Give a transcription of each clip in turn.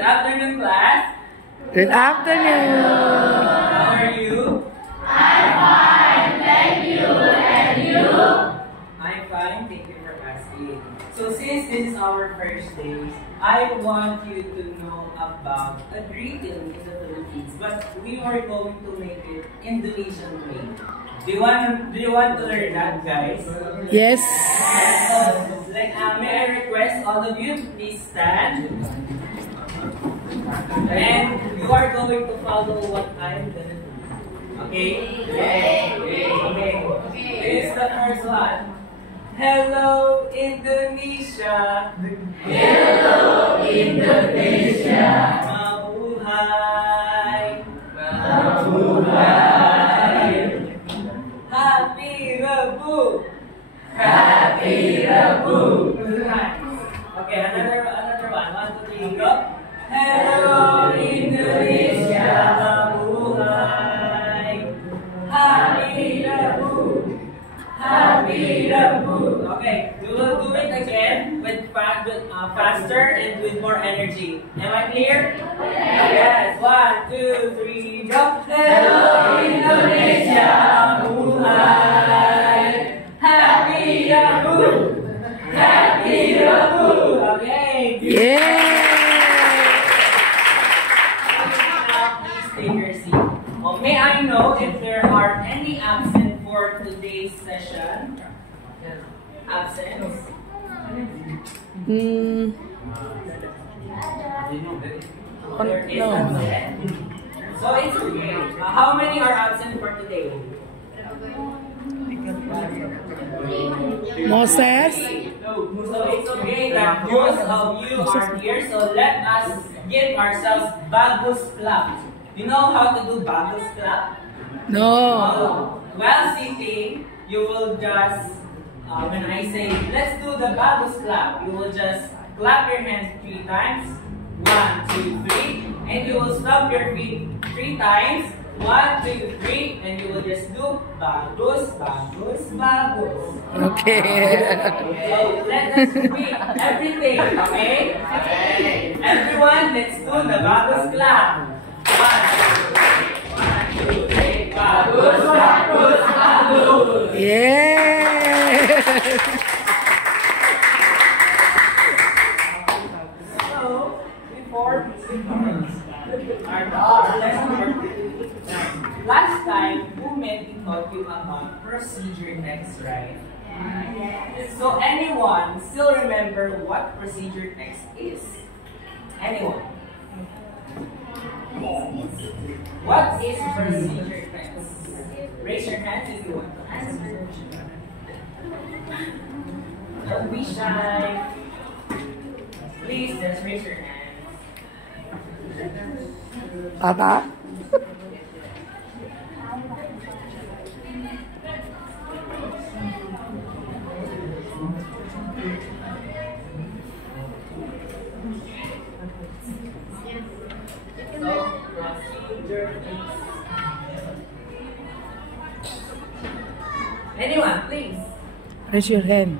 Good afternoon, class. Good afternoon. How are you? I'm fine, thank you, and you? I'm fine, thank you for asking. So since this is our first day, I want you to know about a greeting in the Philippines, but we are going to make it Indonesian way. Do you want to learn that, guys? Yes. So, may I request all of you please stand, and you are going to follow what I'm gonna do. Okay? Okay. Here's the first one. Hello, Indonesia. Hello, Indonesia. Mabuhay. Mabuhay. Happy Rabu. Happy Rabu. Okay, another one. 1, 2, 3, go. Hello, Indonesia. Mabuhay. Happy Rabu. Happy Rabu. Okay, we will do it again with faster and with more energy. Am I clear? Yes. 1, 2, 3, go. Hello, Indonesia. Mabuhay. Happy Rabu. Happy Rabu. Okay. Yeah. Now, please take your seat. May I know if there are any absent for today's session? Absent? There is No. absent. So it's okay. How many are absent for today? Moses. So it's okay that most of you are here. So let us give ourselves bagus clap. You know how to do bagus clap? No. While sitting, you will just, when I say, let's do the bagus clap, you will just clap your hands 3 times. 1, 2, 3. And you will stomp your feet 3 times. 1, 2, 3. And you will just do bagus, bagus, bagus. Okay. So let us repeat everything, okay? Everyone, let's do the bagus clap. 1, 2, 3. Bagus, bagus, bagus. Yeah. So, before our lesson, last time, Menti taught you about procedure text, right? So anyone still remember what procedure text is? Anyone? What is procedure text? Raise your hand if you want to answer. Don't be shy. Please just raise your hands. Papa. Anyone, please. Raise your hand.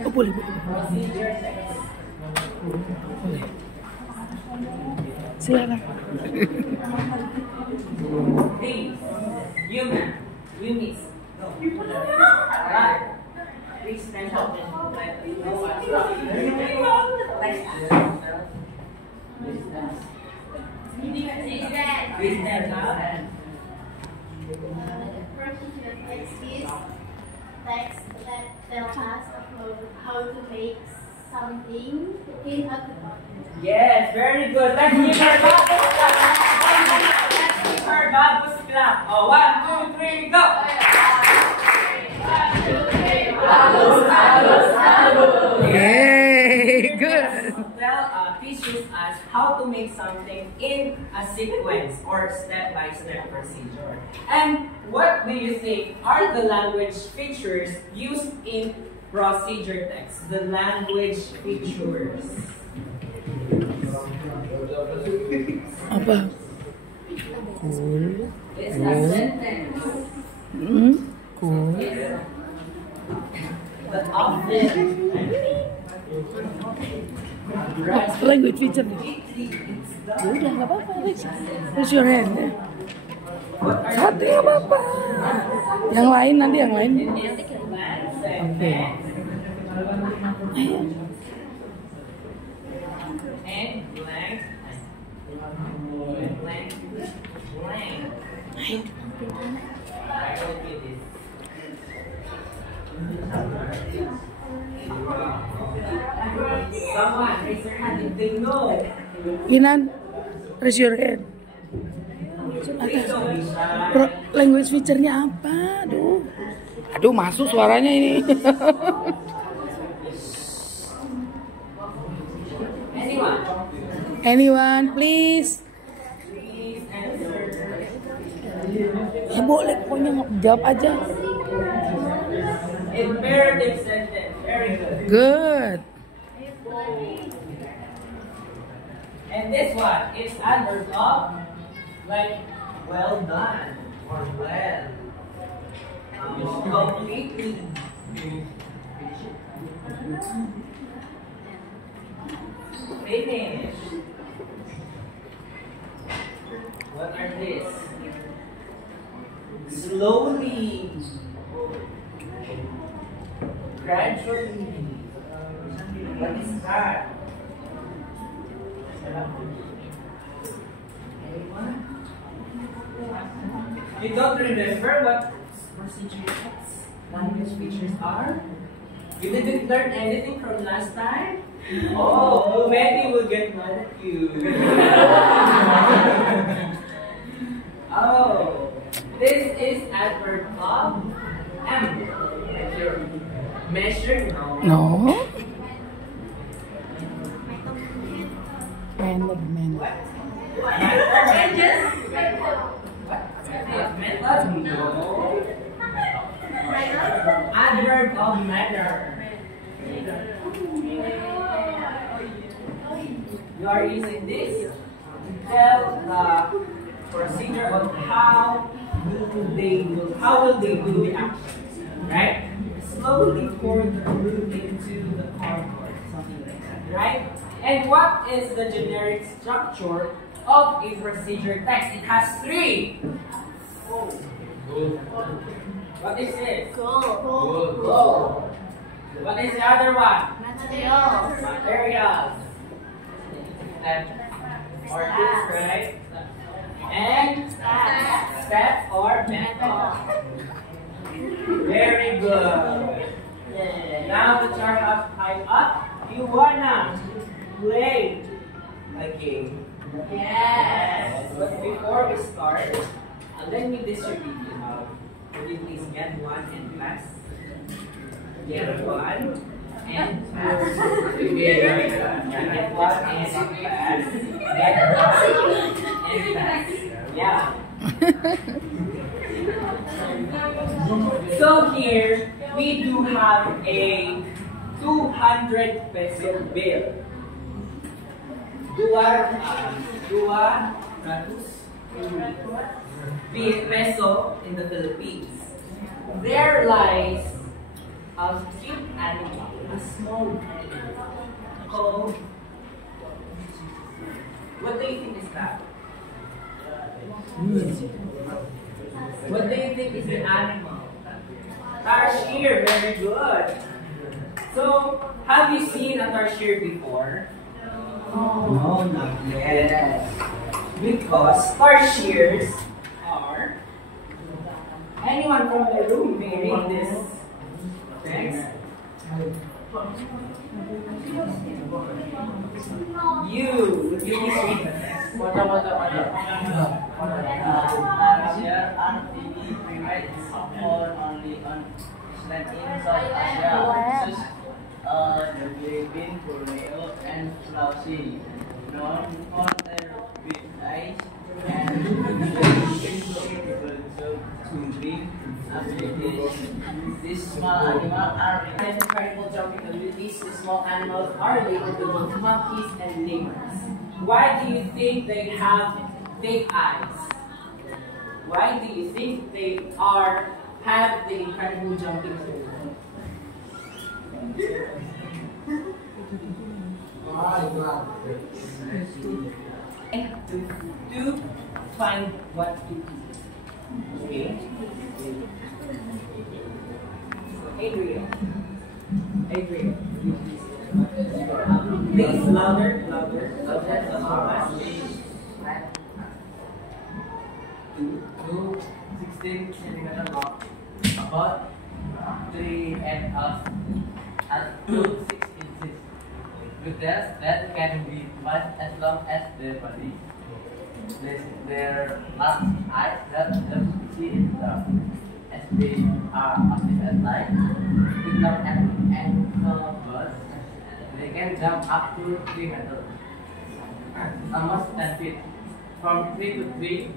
Oh, boleh. Procedure text. Boleh. Silakan. Please. You, ma'am. You, miss. No. Alright. Please stand up and let me know what's up. Like that. Please stand up. Procedure text is text that tells us about how to make something in a group. Yes, very good. Let's give our babus clap. Let's give our babus clap. Oh, 1, 2, 3, go. 1, 2, 3, babus, babus, babus. Yay, good. Teaches us how to make something in a sequence or step-by-step procedure. And what do you think are the language features used in procedure text? The language features. Apa? Cool. It's a sentence. Cool. of this. Language feature nih. Ya udah nggak apa-apa, raise your hand ya. Satu nggak apa-apa. Yang lain nanti yang lain. Oke. And blank. Blank. Blank. Someone raise their hand if they know. Inan, raise your hand. Language feature-nya apa? Aduh masuk suaranya ini. Anyone, please. Ya boleh, pokoknya jawab aja. Imperative sentence. Very good. Good. And this one, it's adverb of like well done or well. Completely. Finish. What are these? Slowly. Gradually. What is that? Anyone? You don't remember what procedure language features are? You didn't learn anything from last time? Oh, many will get mad at you. Oh, this is adverb of measure. No. Method. Method? No. Adverb of manner. You are using this to tell the procedure of how will they do the actions, right? Slowly pour the root into the cardboard, something like that, right? And what is the generic structure of a procedure text? It has three. What is it? Goal. What is the other one? Materials. Or tools, right? And step or method. Very good. Now that you're high up, you wanna play a game. Yes. But before we start, let me distribute you out. Would you please get one and pass? Get one and pass. Get one and pass. Get one and pass. Yeah. So here, we do have a 200 peso bill. Dua ratus peso in the Philippines. There lies a cute animal, a small animal called. What do you think is that? What do you think is the animal? Tarsier, very good. So, have you seen a tarsier before? No, not yet. Because tarsiers are. Anyone from the room may read this text? You, would you please read the text? Tarsier are tiny primates found only on islands in South Asia, such as the Philippines, Borneo, and Sulawesi. Known for their big eyes and to big abilities. These small animals are incredible jumping abilities. The small animals are related to both monkeys and lemurs. Why do you think they have big eyes? Why do you think they have the incredible jumping ability? To find what to eat. Okay? Adrian. Adrian. Please, louder, louder. To 16 centimeter long, about 3.5 to 6 inches. With that can be twice as long as their body. Their last eyes that see in the dark. As they are active at night, without ankle birds, they can jump up to 3 meters, almost 10 feet. From tree to tree,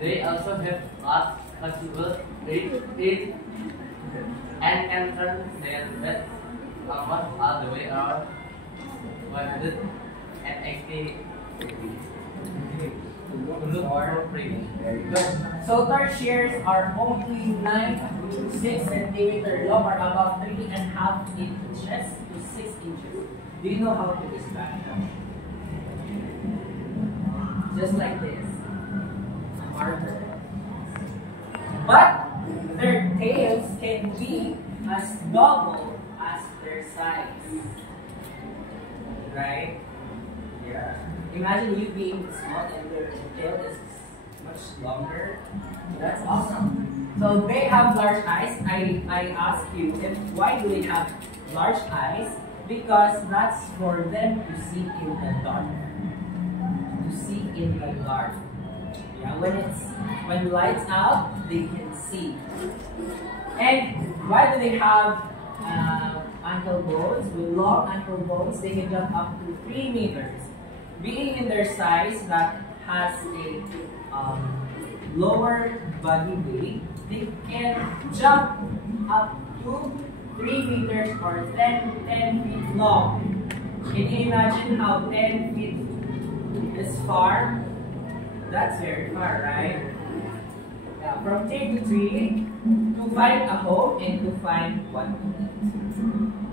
they also have large flexible feet and can turn their heads almost all the way around 180 degrees. Look for prey. Very good. So tarsiers are only 9 to 6 centimeters long, or about 3.5 inches to 6 inches. Do you know how to describe them? Just like this. A marker. But their tails can be as double as their size. Right? Yeah. Imagine you being small and your tail is much longer. That's awesome. So they have large eyes. I ask you, why do they have large eyes? Because that's for them to see in the dark. To see in the dark. Yeah, when lights out, they can see. And why do they have ankle bones? With long ankle bones, they can jump up to 3 meters. Being in their size that has a lower body weight, they can jump up to 3 meters or 10 feet long. Can you imagine how 10 feet is far? That's very far, right? Yeah, from tree to tree, to find a home and to find what to eat.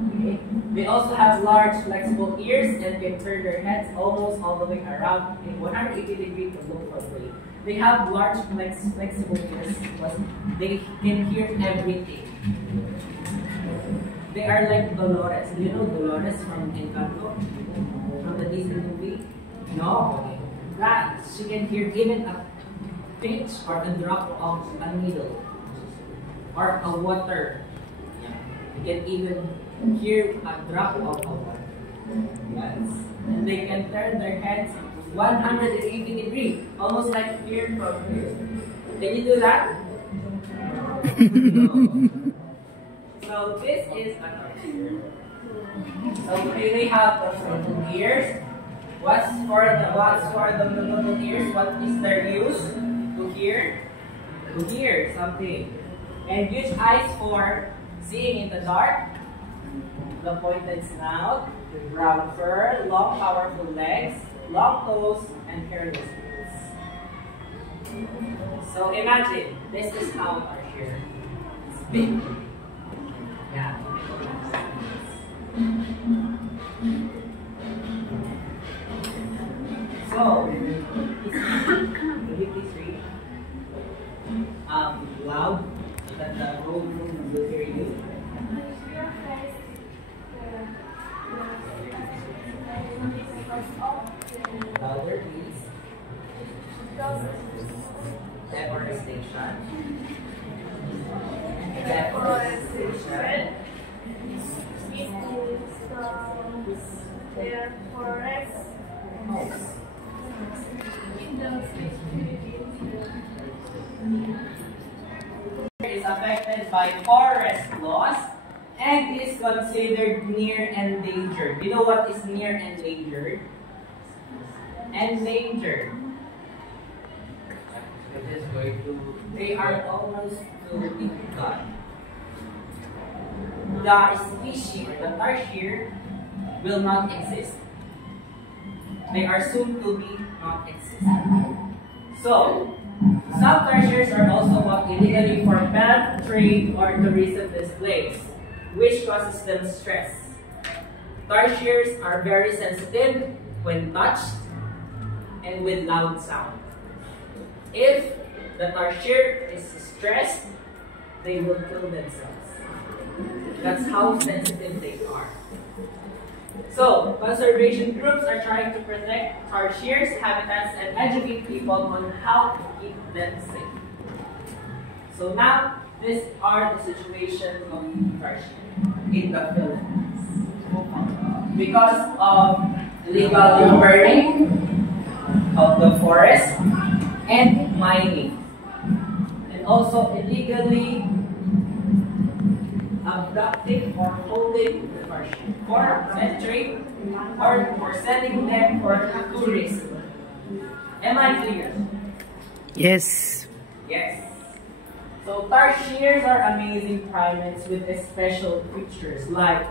Okay. They also have large flexible ears and can turn their heads almost all the way around in 180 degrees to look for prey. They have large flexible ears because they can hear everything. They are like Dolores. Do you know Dolores from Encanto? From the Disney movie? No. That she can hear even a pinch or a drop of a needle or a water. You can even hear a drop of water. Yes. And they can turn their heads 180 degrees, almost like here from here. Can you do that? No. So this is a tarsier. So they have the little ears. What's for the little ears? What is their use? To hear? To hear something. And huge eyes for seeing in the dark. The pointed snout, brown fur, long powerful legs, long toes, and hairless feet. So imagine, this is how tarsier is big. Yeah. So, will you please read loud so that the whole room will hear you? Louder, please. Deforestation. Deforestation. Their forests is affected by forest loss and is considered near endangered. You know what is near endangered? Endangered. They are almost to be gone. The species, the tarsier, will not exist. They are soon to be not exist. So, some tarsiers are also bought illegally for pet, trade, or tourism displays. which causes them stress. Tarsiers are very sensitive when touched and with loud sound. If the tarsier is stressed, they will kill themselves. That's how sensitive they are. So, conservation groups are trying to protect tarsiers' habitats and educate people on how to keep them safe. So now, these are the situations of tarsier in the Philippines. Because of illegal burning of the forest and mining, and also illegally abducting or holding the tarsier for entry or for selling them for tourism. Am I clear? Yes. Yes. So tarsiers are amazing primates with special features like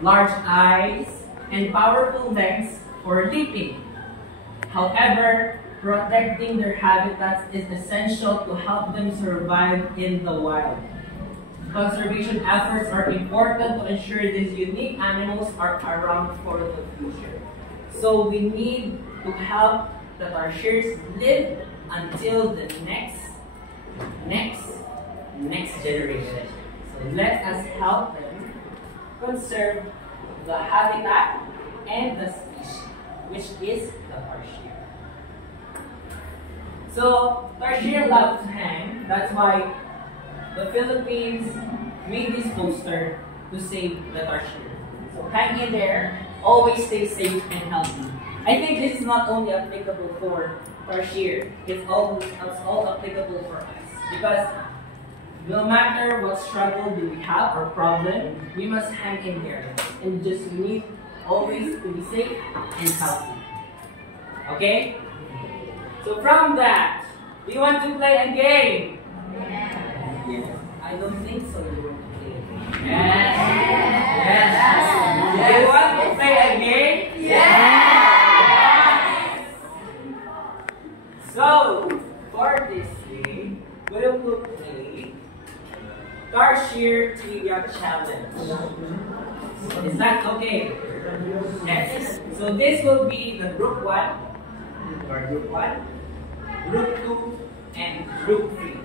large eyes and powerful legs for leaping. However, protecting their habitats is essential to help them survive in the wild. Conservation efforts are important to ensure these unique animals are around for the future. So we need to help the tarsiers live until the next generation. So let us help them conserve the habitat and the species, which is the tarsier. So tarsier love to hang. That's why the Philippines made this poster to save the tarsier. So hang in there, always stay safe and healthy. I think this is not only applicable for tarsier, it's all applicable for us. Because no matter what struggle do we have or problem, we must hang in there. And just need always to be safe and healthy. Okay? So from that, we want to play a game. Yes. I don't think so. You want to play a game? Yes. Yes. Yes. You want to play a game? Yes. So for this game, we will play Tarsier Trivia Challenge. Is that okay? Yes. So this will be the group 1, or group 1, group 2, and group 3.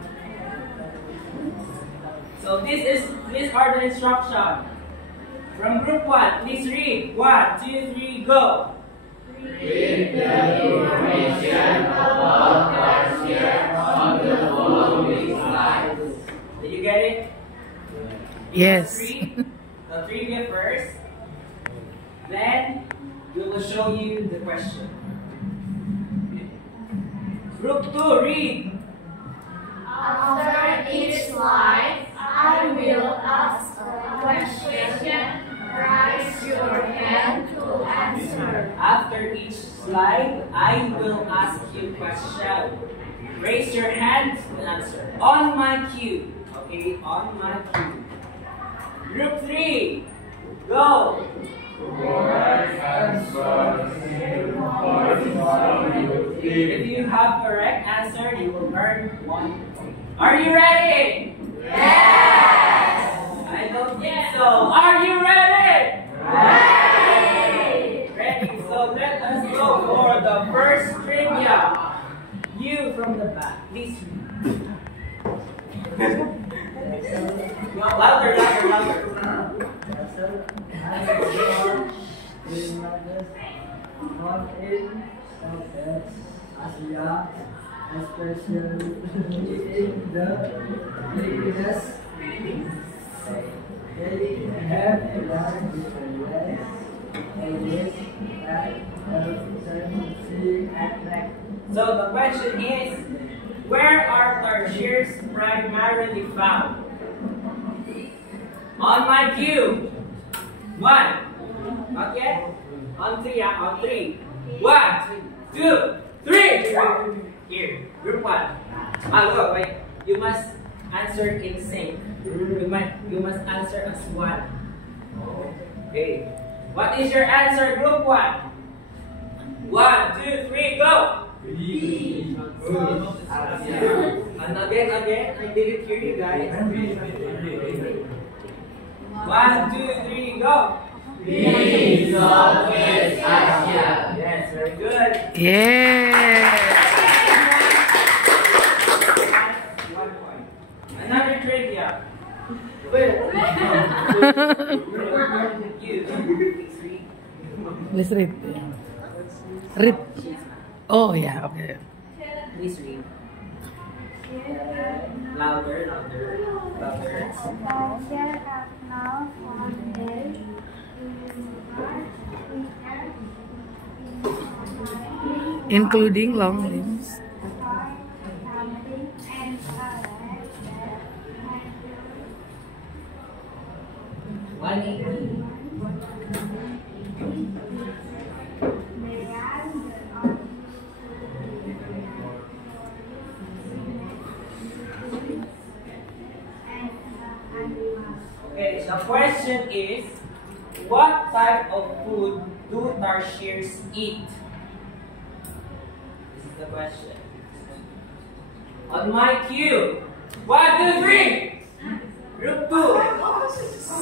So these are the instructions. From group 1, please read. 1, 2, 3, go. Read the information about tarsier on the following slides. Did you get it? Yes. The trivia first. Then we will show you the question. Group 2, read. After each slide, I will ask a question. Raise your hand to answer. After each slide, I will ask you question. Raise your hand to answer. On my cue. Okay, on my cue. Group 3, go. If you have correct answer, you will earn 1 point. Are you ready? Yes! I don't think so. Are you ready? Ready! Ready. So let us go for the first trivia. You from the back, please read. No, louder, louder, louder. Asia, especially in the previous they have a lot of different ways and ways that see and back. So the question is, where are tarsiers primarily found? On my cue. 1. Not yet? On 3, yeah, on 3. 1, 2, 3. Here, group 1. Look, wait. You must answer in sync. You must answer as 1. Okay. What is your answer, group 1? 1, 2, 3, go! And again, I didn't hear you guys. 1, 2, 3, go. East, Southwest Asia. Yes, very good. Yeah. 1 point. Another trivia. You. Let's read. Read. Oh yeah, okay. Please read. Louder, louder, louder. There are now one day Including long limbs. Okay, the question is, what type of food do tarsiers eat? This is the question. On my cue. 1, 2, 3. Group 2.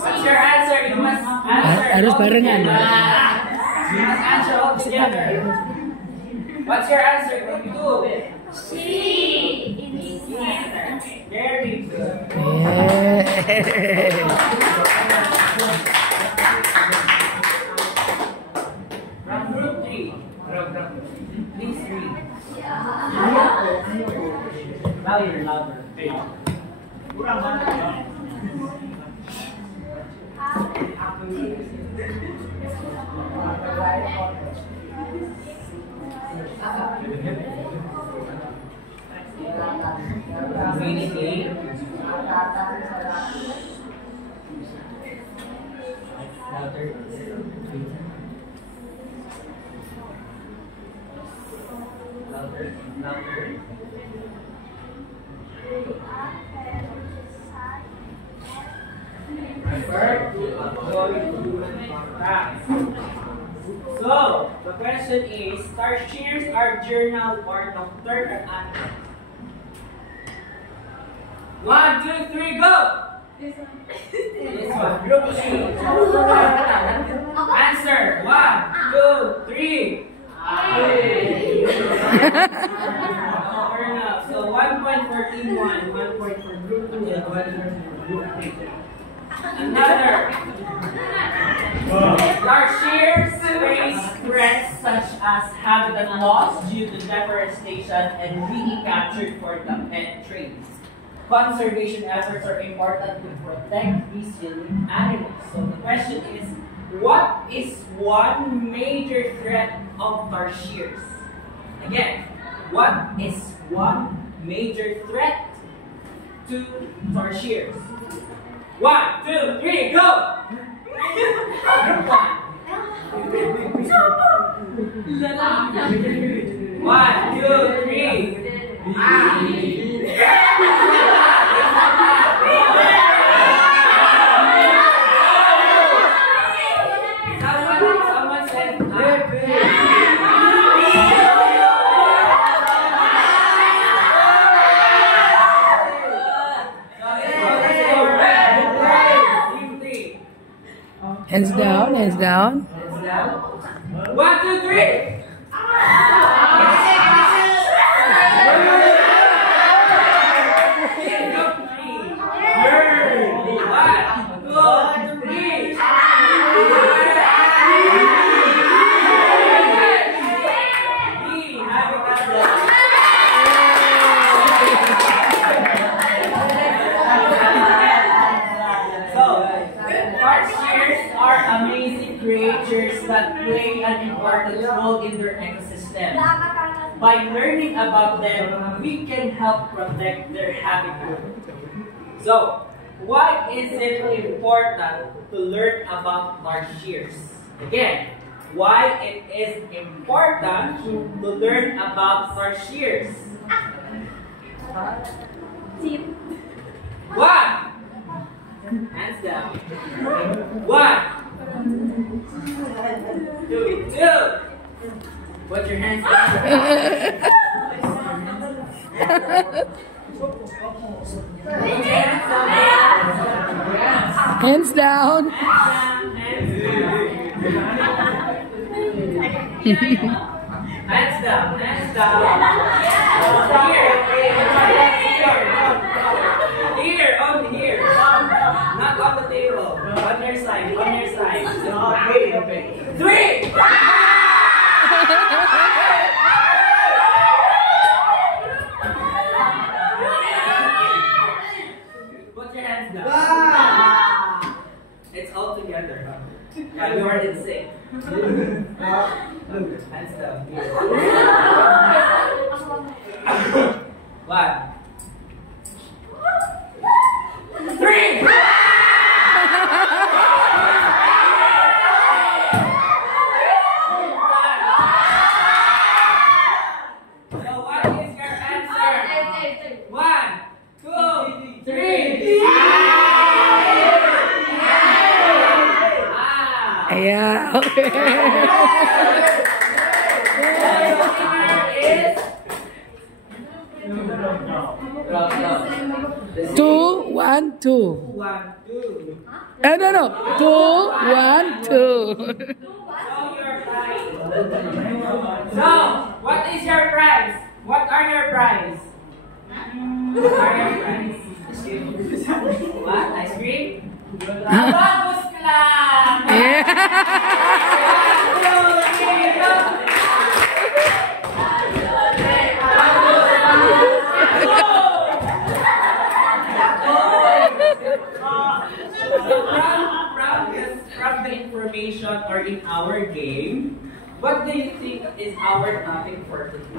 What's your answer? You must answer. Harus barengan. You must answer all together. What's your answer? Group 2. C. Very good. Yeah. From group 3. Please read. Louder, louder. Community. Louder. Louder, louder. So, the question is, tarsiers are diurnal or nocturnal animals? 1, 2, 3, go! This one. Group C. Answer. 1, 2, 3. Nocturnal. So 1 point for team 1, 1 point for group 2, and 1 point for group 3. Another. Tarsiers face threats such as habitat loss due to deforestation and being captured for the pet trade. Conservation efforts are important to protect these unique animals. So the question is, what is one major threat of tarsiers? Again, what is one major threat to tarsiers? 1, 2, 3, go! Group 1. 1, 2, 3. Someone said Hands down, hands down. 1, 2, 3. Creatures that play an important role in their ecosystem. By learning about them, we can help protect their habitat. So, why is it important to learn about tarsiers? Again, why it is important to learn about tarsiers? 1. Hands down. 1. 2. Put your hands down. Put your hands down. Hands down. Hands down. Hands down. Here, on here. Not on the table. On your side. On your side. Okay. 3. Put your hands down. It's all together. Yeah, you are in sync. Hands down. Here. 1, 3. So what is your answer? 1, 2, 3. Yeah. Is 2, 1, 2. 1, 2. No. 2, 1, 2. So, what is your prize? What are your prize? What are your prize? What? Ice cream? Bagus Club! From the information or in our game, what do you think is our topic for today?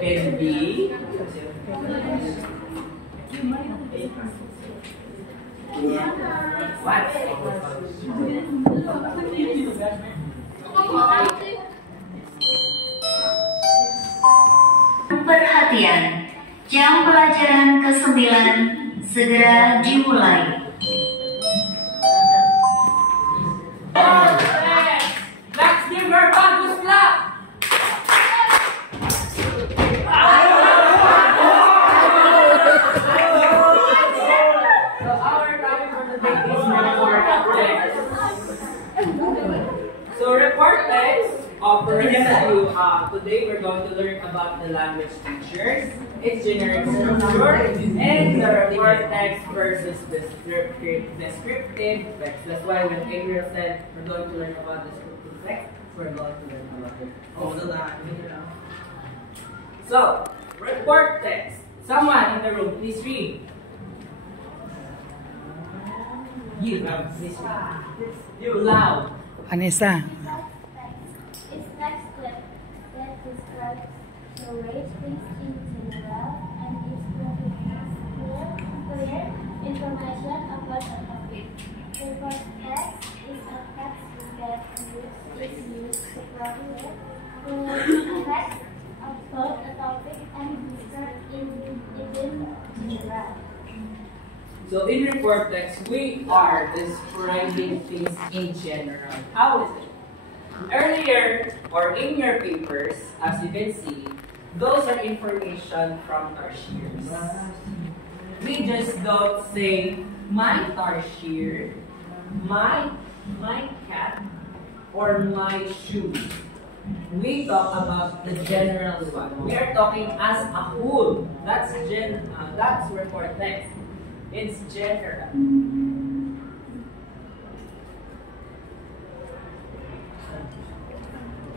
It can be Perhatian, jam pelajaran ke-9 segera dimulai. Let's give her a bagus clap! So our topic for today is report text. So report text offers you, today we're going to learn about the language features, its generic structure, and the report text versus descriptive text. That's why when Gabriel said we're going to learn about descriptive text, we're going to learn about it. So, report text. Someone in the room, please read. You, please read. You loud. Vanessa. It's text that describes the way things in general and is provides clear information about a topic. Report text is a text that is used to provide the fact about a topic and describe in general. So in report text, we are describing things in general. How is it? Earlier, or in your papers, as you can see, those are information from tarsiers. We just don't say, my tarsier, my cat, or my shoes. We talk about the general one. We are talking as a whole. That's report text. It's general.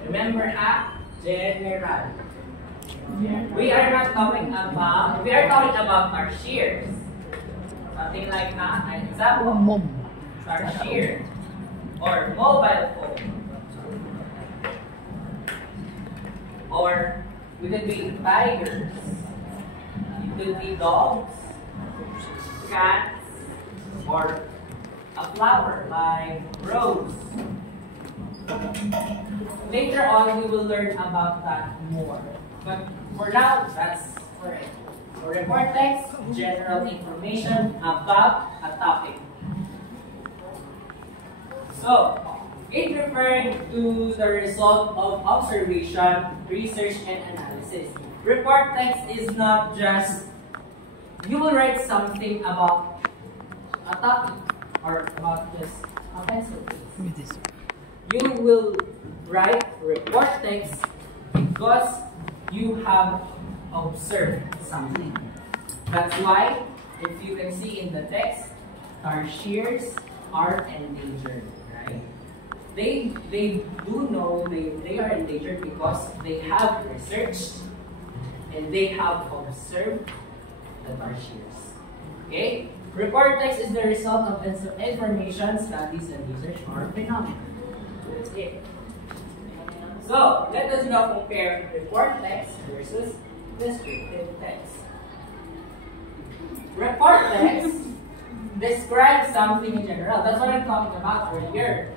Remember, general. We are talking about tarsiers. Something like that. An example. Tarsier. Or mobile phone. Or we could be tigers. It could be dogs, cats, or a flower like rose. Later on, we will learn about that more. But for now, that's correct. So report text, general information about a topic. So, It refers to the result of observation, research, and analysis. Report text is not just you will write something about a topic or about just a pencil case. You will write report text because you have observed something. That's why, if you can see in the text, tarsiers are endangered, right? They do know they are endangered because they have researched and they have observed the tarsiers. Okay? Report text is the result of information, studies, and research or phenomena. Okay. So, let us now compare report text versus descriptive text. Report text describes something in general. That's what I'm talking about earlier.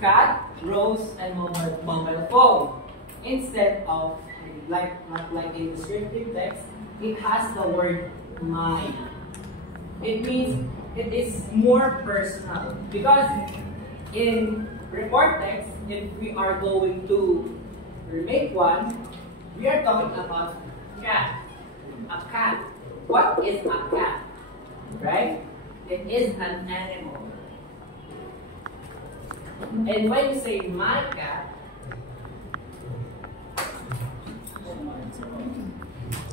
Cat, rose, and mobile phone. Instead of, not like in descriptive text, it has the word my. It means it is more personal. Because in report text, if we are going to make one, we are talking about cat. A cat. What is a cat? Right? It is an animal. And when you say my cat,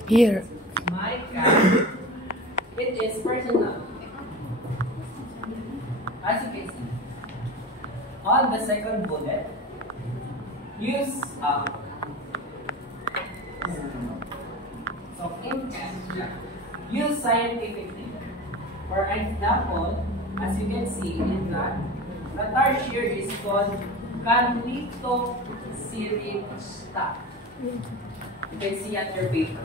Here. my cat, it is personal. As you can see, on the second bullet, use so in cat, use scientific data. For example, as you can see in that, the tarsier is called Carlito siricta. You can see at your paper.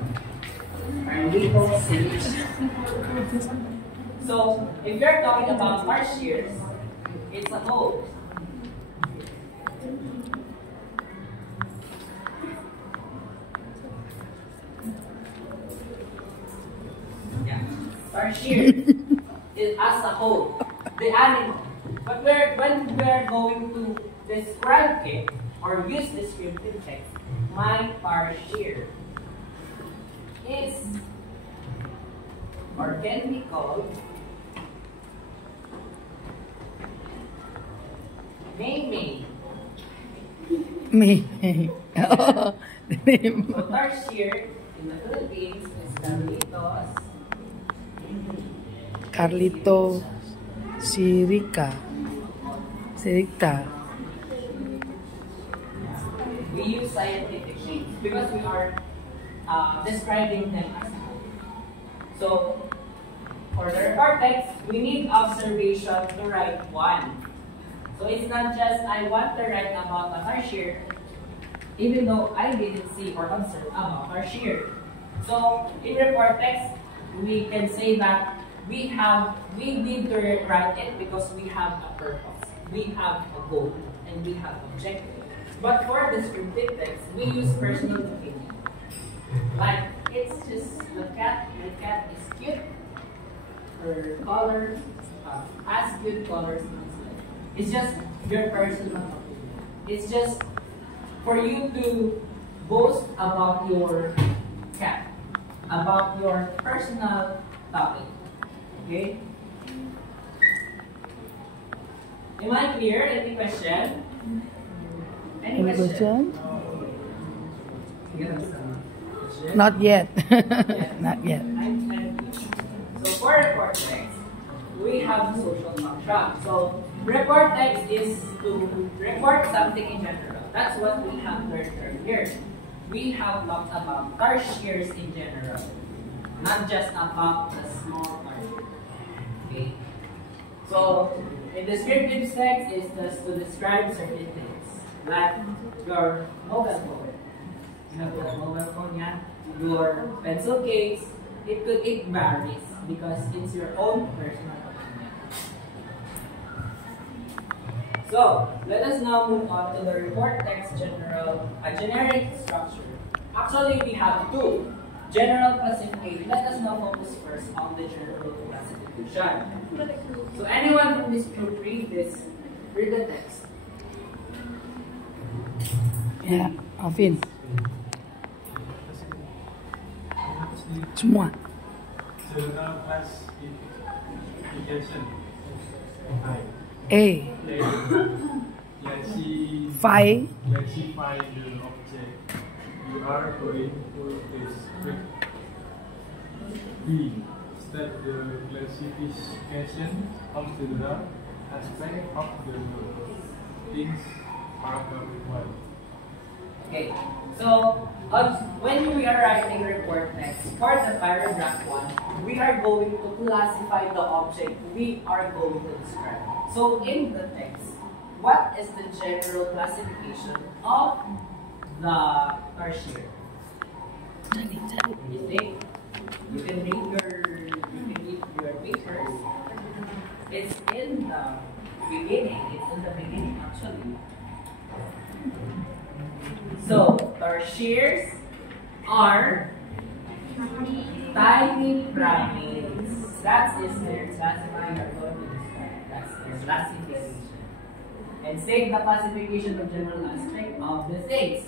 Carlito siricta. So, if you're talking about tarsiers, it's a whole. Yeah. Tarsier is as a whole, the animal. But when we're going to describe it or use descriptive text, my tarsier is or can be called May. Me. Oh, the name. So tarsier in the Philippines is Carlito Siricta. We use scientific names because we are describing them as a whole. So, for the report text, we need observation to write one. So it's not just I want to write about a tarsier, even though I didn't see or observe about tarsier. So in report text, we can say that we need to write it because we have a purpose, we have a goal, and we have objective. But for descriptive text, we use personal opinion. Like it's just the cat is cute. Her colors has good colors. It's just your personal opinion. It's just for you to boast about your cat, about your personal topic. Okay? Am I clear? Any question? Any question? Not yet. Not yet. So for report text, we have social construct. So report text is to report something in general. That's what we have learned earlier. We have talked about tarsiers in general, not just about the small tarsier. Okay. So in descriptive text is just to describe certain things, like your mobile phone. You have the mobile phone, yeah. Your pencil case. It varies because it's your own personal opinion. So let us now move on to the report text generic structure. Actually, we have two. General classification. Let us now focus first on the general classification. So anyone from this group read the text. Ya, Alvin. Semua. General classification. A. Classify the object you are going to describe. B. State the classification of the aspect of the things paragraph 1. Okay, so when we are writing report text for the paragraph 1, we are going to classify the object we are going to describe. So in the text, what is the general classification of the tertiary? You think you can read your papers. It's in the beginning. It's in the beginning actually. So, tertiaries are tiny primates. That is their classifying or going to describe. That's their classification. And state the classification of general aspect of the things.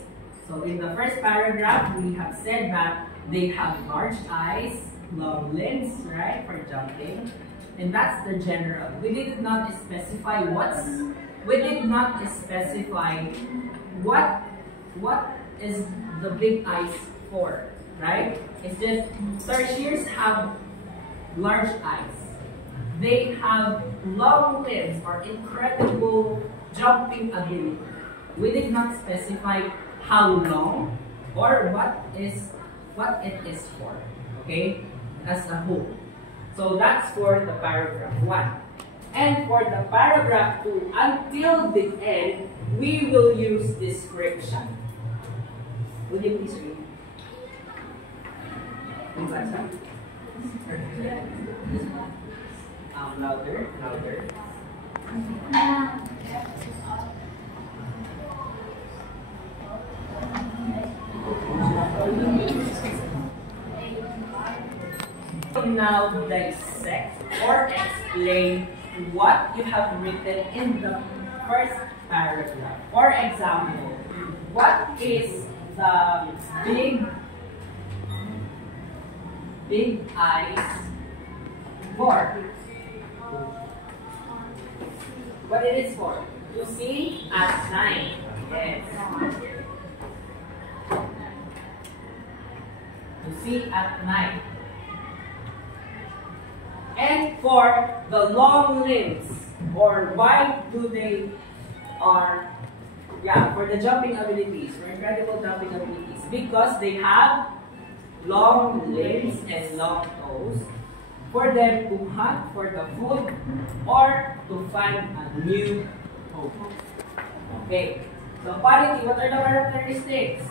So, in the first paragraph, we have said that they have large eyes, long limbs, right, for jumping. And that's the general. We did not specify what is the big eyes for, right? It's just tertiaries have large eyes. They have long limbs or incredible jumping ability. We did not specify how long or what it is for, okay, as a whole. So that's for the paragraph 1. And for the paragraph 2, until the end, we will use description. Would you please read? Louder. Now dissect or explain what you have written in the first paragraph. For example, what is the big eyes for? What it is for? To see at night. Yes. To see at night. And for the long limbs, or why do they are, for the jumping abilities, for incredible jumping abilities, because they have long limbs and long toes for them to hunt for the food or to find a new home. Okay, so quality, what are the characteristics?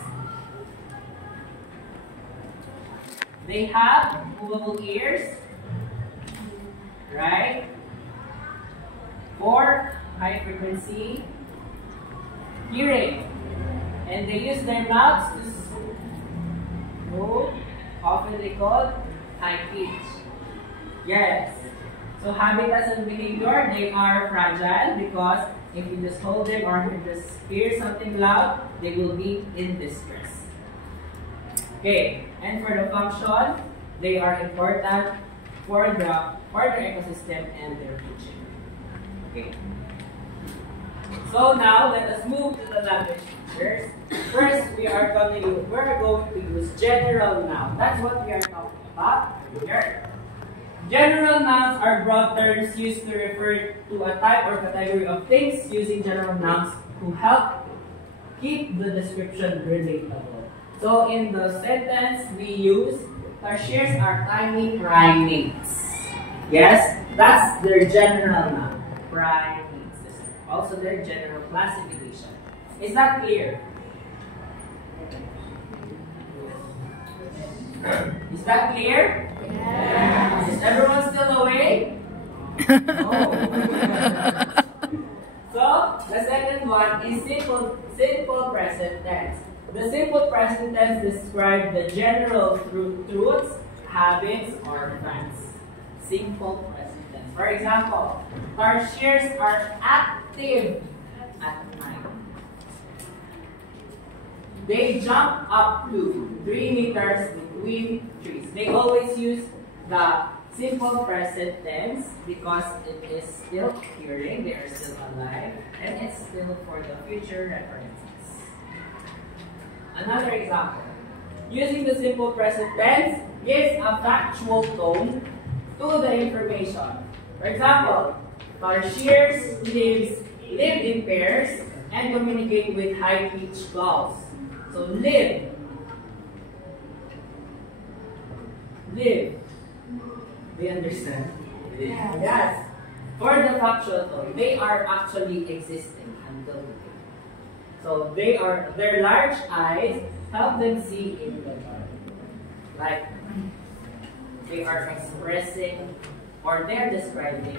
They have movable ears, right? For high frequency hearing. And they use their mouths to move, often they call high pitch. Yes. So habitats and behavior, they are fragile because if you just hold them or you just hear something loud, they will be in distress. Okay, and for the function, they are important for their ecosystem and their teaching. Okay. So now let us move to the language features. First, we are going to use general nouns. That's what we are talking about here. General nouns are broad terms used to refer to a type or category of things using general nouns to help keep the description relatable. So in the sentence, we use tertiaries are tiny primates. Yes, that's their general noun, primates. Also their general classification. Is that clear? Is that clear? Yes. Is everyone still awake? No. So, the second one is simple present tense. The simple present tense describes the general truths, habits, or facts. Simple present tense. For example, tertiaries are active at night. they jump up to 3 meters between trees. They always use the simple present tense because it is still occurring, they are still alive, and it's still for the future references. Another example. Using the simple present tense gives a factual tone to the information. For example, tarsiers live in pairs and communicate with high-pitched calls. So live. Live. Do you understand? Yeah. Yes. For the factual tone, they are actually existing until today. So their large eyes help them see in the dark. Like they are expressing or they're describing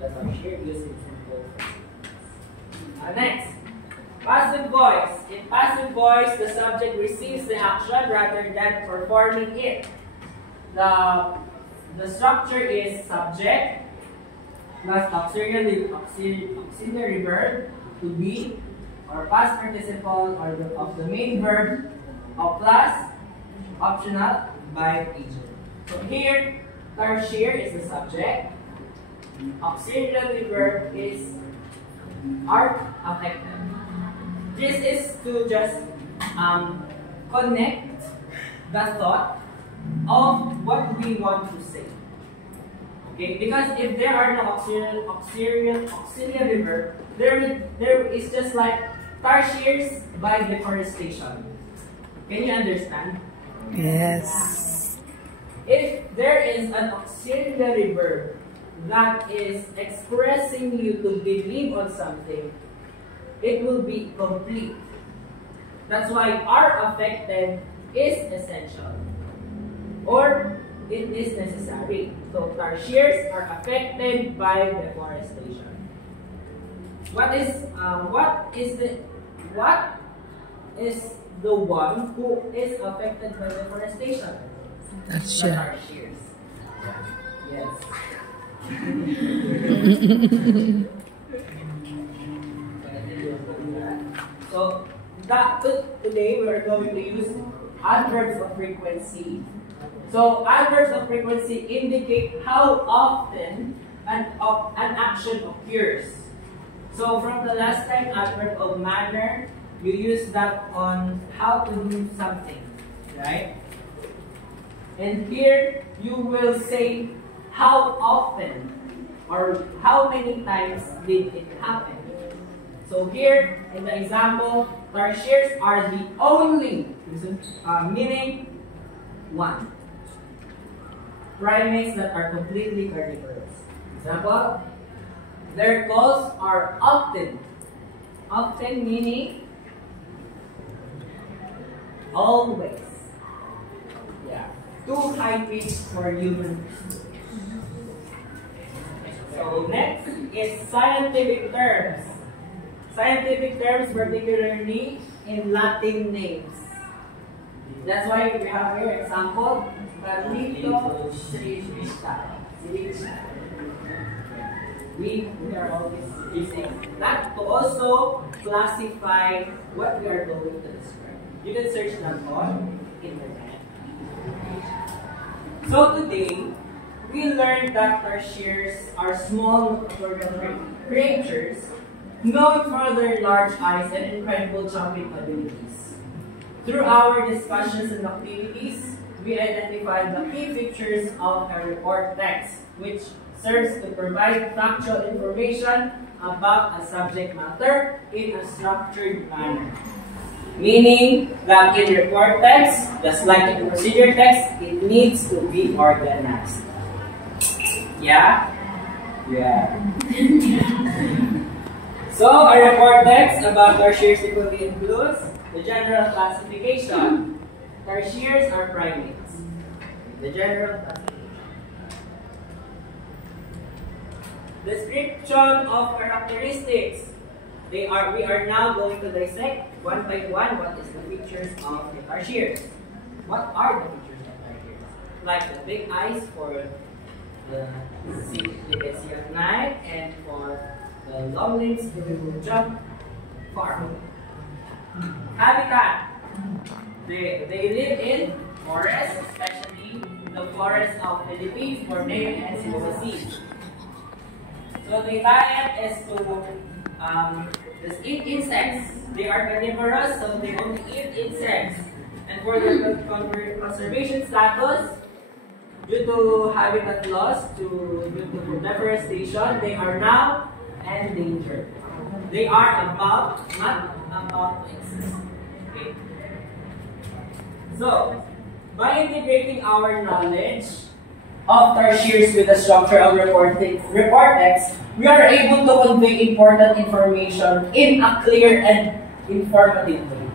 the tarsier using simple present. Next, passive voice. In passive voice, the subject receives the action rather than performing it. The structure is subject plus auxiliary verb to be or past participle or of the main verb or plus optional by agent. So here, tarsier is the subject. Auxiliary verb is are affected. This is to just connect the thought of what we want to say. Okay, because if there are no auxiliary verb, there is just like tarsiers by deforestation. Can you understand? Yes. If there is an auxiliary verb that is expressing you to believe on something, it will be complete. That's why are affected is essential. Or it is necessary. So tarsiers are affected by deforestation. What is the one who is affected by deforestation? That's The sure. tarsiers. Yes. So today we are going to use adverbs of frequency. So adverbs of frequency indicate how often an action occurs. So from the last time, adverb of manner, you use that on how to do something, right? And here you will say how often or how many times did it happen. So here in the example, tarsiers are the only, meaning one, primates that are completely carnivorous. Example, their calls are often. Often meaning always. Yeah. Too high pitched for human. So next is scientific terms. Scientific terms, particularly in Latin names. That's why we have here example, Carlito Srivista. We are always using that to also classify what we are going to describe. You can search that on internet. So today, we learned that tarsiers are small nocturnal creatures known for their large eyes and incredible jumping abilities. Through our discussions and activities, we identified the key features of a report text, which serves to provide factual information about a subject matter in a structured manner. Meaning that in report text, just like in procedure text, it needs to be organized. Yeah? Yeah. So, a report text about tarsiers equally includes the general classification. Tarsiers are primates. The general classification. Description of characteristics. We are now going to dissect one by one what is the features of the tarsiers. What are the features of tarsiers? Like the big eyes for the you can see at night, and for the long limbs to jump far. Habitat. They live in forests, especially the forests of Philippines, Borneo, and Cebu Sea. So the diet is to just eat insects. They are carnivorous, so they only eat insects. And for the conservation status, due to habitat loss, due to deforestation, they are now endangered. They are not about to exist. Okay. So, by integrating our knowledge of tertiaries with the structure of report text, we are able to convey important information in a clear and informative way.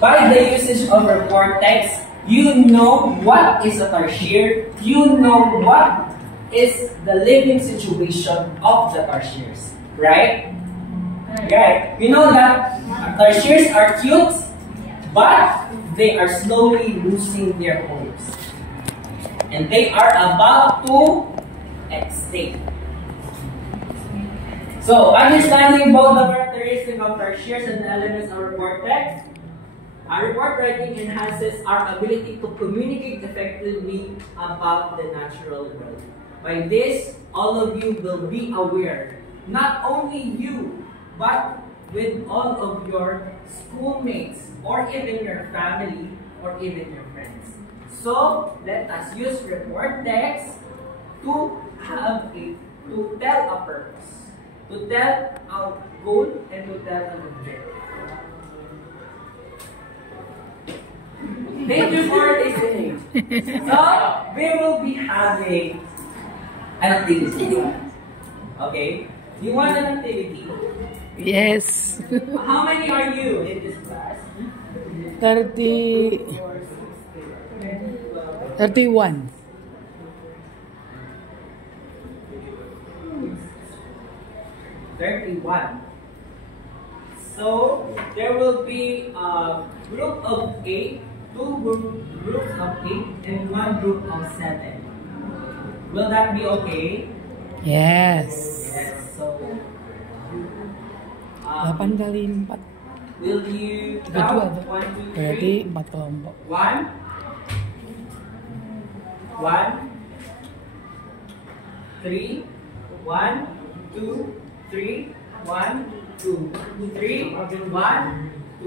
By the usage of report text, you know what is a tertiary, you know what is the living situation of the tertiaries, right? Right. You know that tertiaries are cute, but they are slowly losing their homes. And they are about to extinct. So, understanding both the characteristics of tertiaries and the elements of report text, our report writing enhances our ability to communicate effectively about the natural world. By this, all of you will be aware, not only you, but with all of your schoolmates, or even your family, or even your friends. So, let us use report text to tell a purpose, to tell a goal, and to tell an objective. Thank you for listening. So, we will be having an activity. Okay? You want an activity? Yes. How many are you in this class? 31. 31. So, there will be a group of 8, two groups of 8, and one group of 7. Will that be okay? Yes. Yes. So, 8 kali 4. will you 32 count? ada. 1, 2, 3. Berarti 4 kelompok. 1, 3, 1, 2, 3, 1, 2, 3, 1, 2, 3, 1, 2,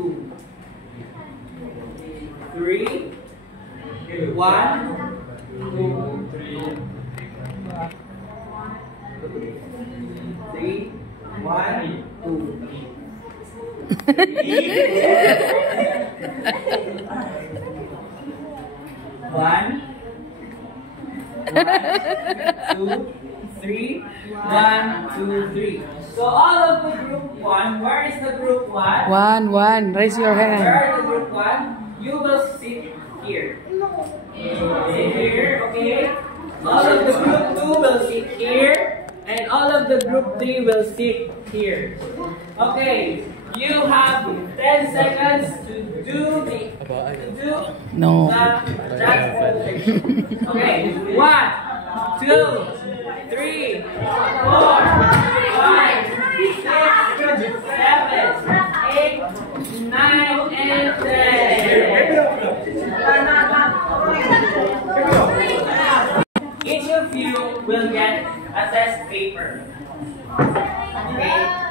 3, 1, 2. One, 2, 3, 1, 2, 3. So all of the group 1, where is the group 1? 1. Raise your Where hand. are the group 1? You will sit here. Sit here, okay? All of the group 2 will sit here. And all of the group 3 will sit here. Okay. You have 10 seconds to do No. Okay. 1, 2, 3, 4, 5, 6, 7, 8, 9, and 10. Each of you will get a test paper. Okay.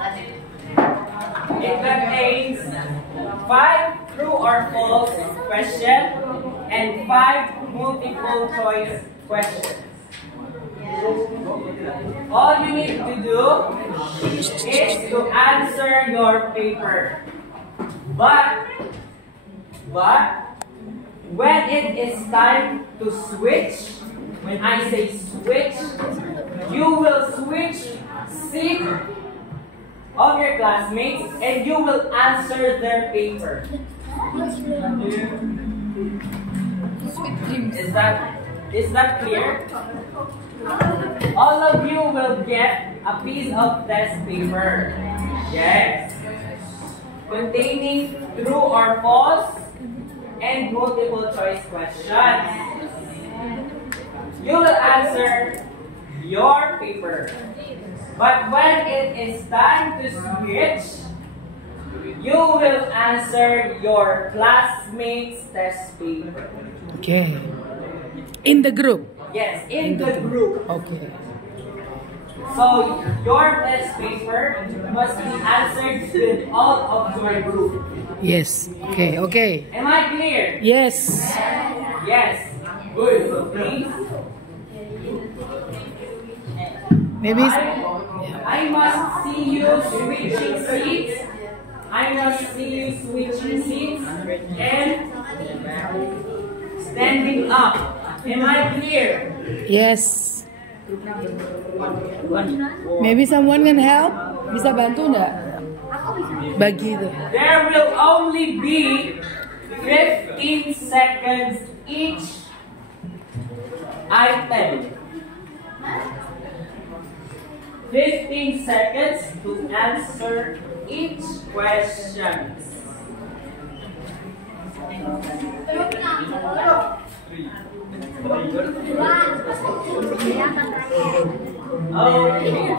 It contains 5 true or false questions and 5 multiple choice questions. All you need to do is to answer your paper. But when it is time to switch, when I say switch, you will switch seat of your classmates and you will answer their paper. Is that clear? All of you will get a piece of test paper. Yes. Containing true or false and multiple choice questions. You will answer your paper. But when it is time to switch, you will answer your classmates' test paper. Okay. In the group. Yes, in the group. Okay. So your test paper must be answered with all of your group. Yes. Okay. Okay. Am I clear? Yes. Yes. Good. So please. Maybe. I must see you switching seats. I must see you switching seats and standing up. Am I clear? Yes. Maybe someone can help. Bisa bantu nggak? Bagi itu. There will only be 15 seconds each item. 15 seconds to answer each question. Okay.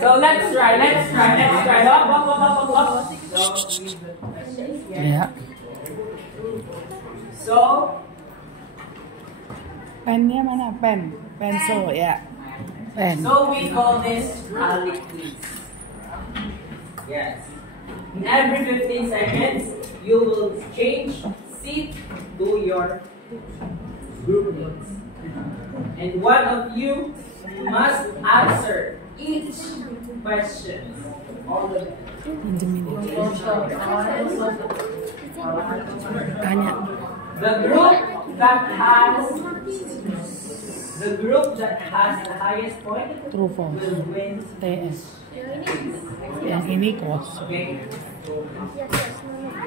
So let's try. Up. Ya. So Pennya mana? Pencil ya. Pen. So we call this rally quiz. Yes. In every 15 seconds, you will change seat to your group mates. And one of you must answer each question. Tanya. The group that has the highest point True false. will win. TS. Yang ini kosong. Okay.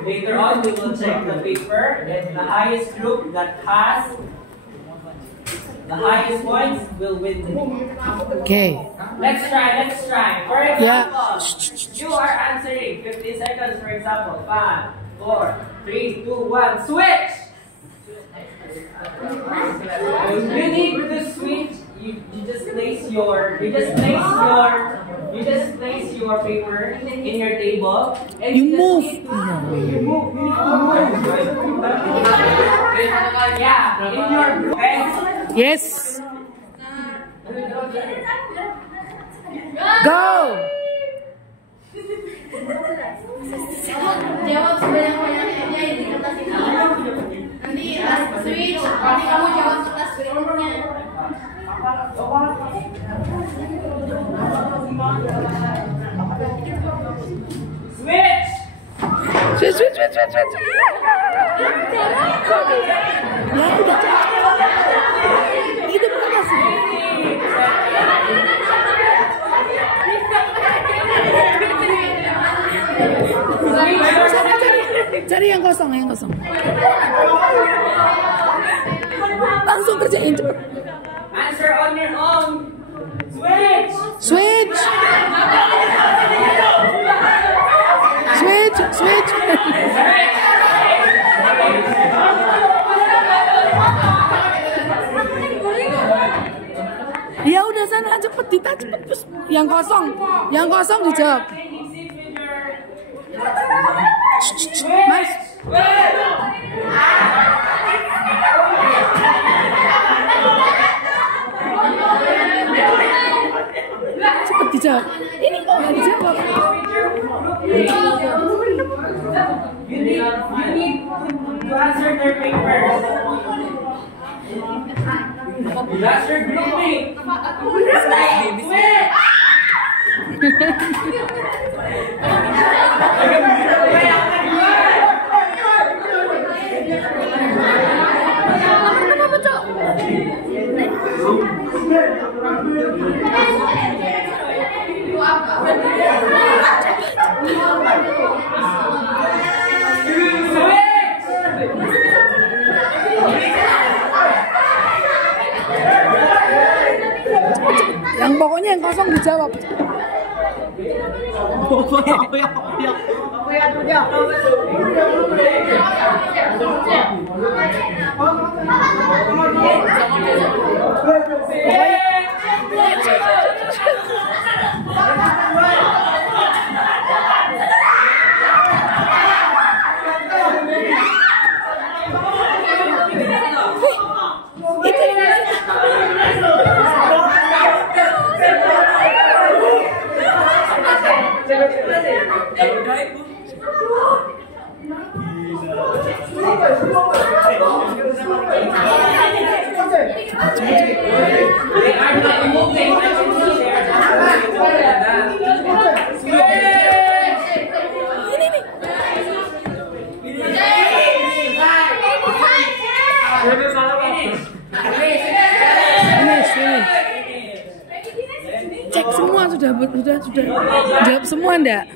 Later on, we will check the paper, and the highest group that has the highest points will win the game. Okay. Let's try. For example, Yeah. you are answering 15 seconds, for example. 5, 4, 3, 2, 1, switch! You need to switch. You just place your paper in your table and You just move. need to- You move. Yeah, in your group. Okay? Yes. Go. Jawab sebanyak-banyaknya di kertas ini. Nanti switch, nanti kamu jawab kertas berikutnya. Switch! Switch. Ya udah cepat. Itu bukan sih. Cari yang kosong. Langsung kerjain cepet. Answer on your own. Switch! Switch. Ya udah sana cepet terus yang kosong dijawab. Mas. Cepet dijawab. Ini kok nggak dijawab? You need to answer their papers. That's your grouping. Switch! Yang pokoknya yang kosong dijawab. They are not moving. I can see they are not Cek semua sudah jawab semua enggak?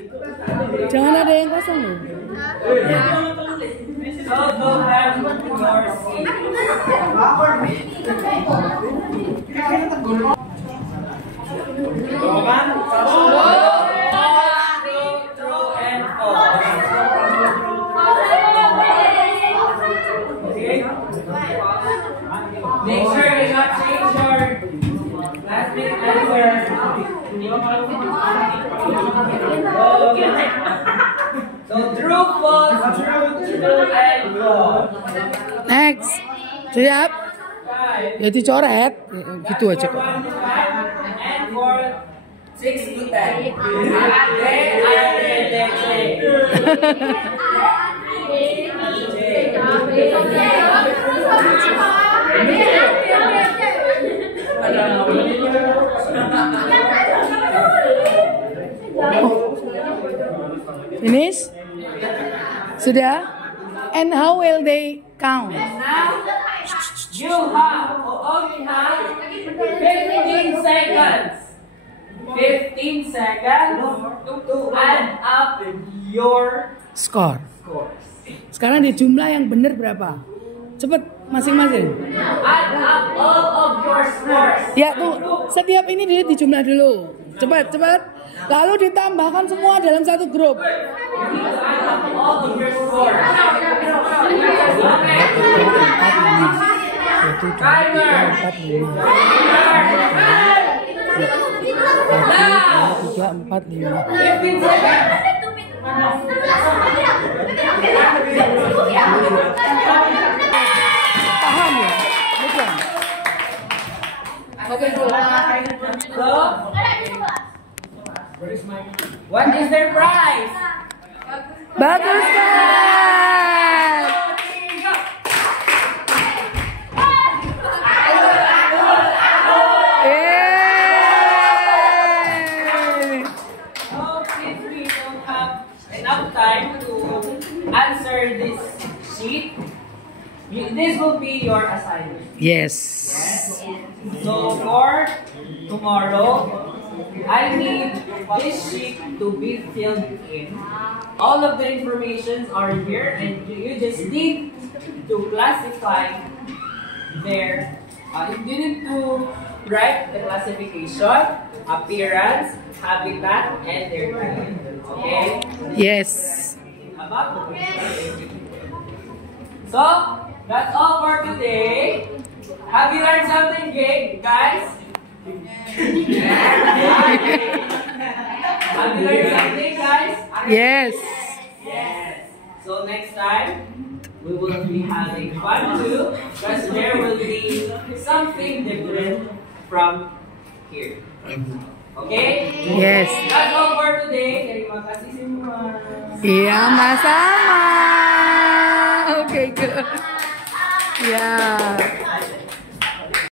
Jangan ada yang kosong loh. So go back to your seat. Throw and fall. Okay. Make sure you not change your plastic answer. Okay. So true, false, true, and false. Next, siap? Ya dicoret, gitu aja kok. 1 to 5 and 4, 6 to 10. Okay, Finish? Sudah? And how will they count? Now, you only have 15 seconds. 15 seconds to add up your Skor. scores. Sekarang di jumlah yang benar berapa? Cepet masing-masing. Add up all of your scores. Ya tuh, setiap ini dijumlah dulu. Cepat, cepat. Lalu ditambahkan semua dalam satu grup. Add up all of your scores. Timer. Now. 3, 4, 5. 15 seconds. Paham ya? Bukan. Okay, so what is their prize? Bagus kan? So since we don't have enough time to answer this sheet, this will be your assignment. Yes. So for tomorrow, I need this sheet to be filled in. All of the informations are here, and you just need to classify their. You need to write the classification, appearance, habitat, and their type. Okay. Yes. So that's all for today. Have you learned something, guys? Have you learned something, guys? Yes. Yes. So next time we will be having fun too, because there will be something different from here. Okay? Yes. That's all for today. Terima kasih semua. Iya, sama. Oke, good. Ya.